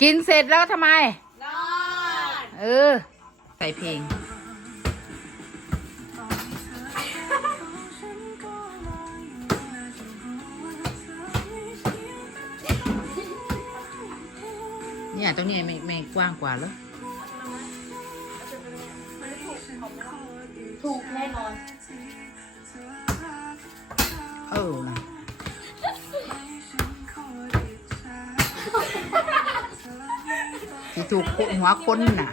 กินเสร็จแล้วทำไม นอนเออ ใส่เพลง เนี่ย ตรงนี้ไม่ไม่กว้างกว่าเหรอถูกแน่นอน ที่ถูกหัวคนน่ะ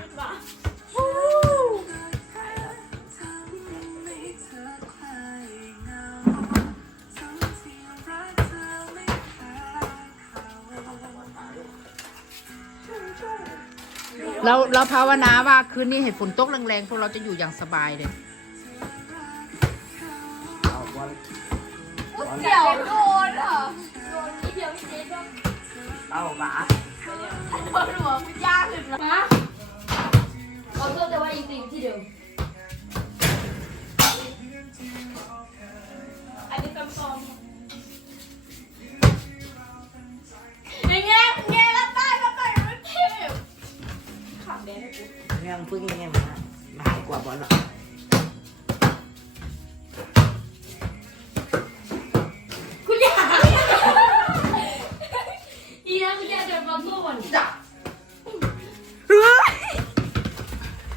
เราเราภาวนาว่าคืนนี้ให้ฝนตกแรงๆพวกเราจะอยู่อย่างสบายเลยเอาบอลเดี๋ยวโดนเหรอโดนนิดเดียวพี่เจ๊ก็เอาหมา โดนหัวมันยากเลยนะขอโทษแต่ว่าจริงๆที่เดิม อันนี้กำซอมไอ้แง่แง่แล้วตายแล้วตายมันเทพขำแดงเลยกู เรื่องพึ่งยังไงมามาหายกว่าบอลหรอก จ้ะ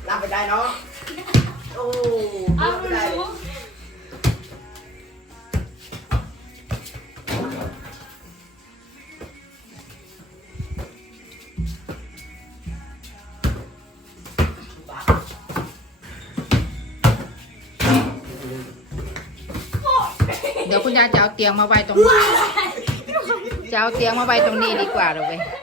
รับไปได้เนาะ โอ้เอารับไปได้รู้เดี๋ยวคุณยายจะเอาเตียงมาไว้ตรงนี้จะเอาเตียงมาไว้ตรงนี้ดีกว่าเลยเว้ยเ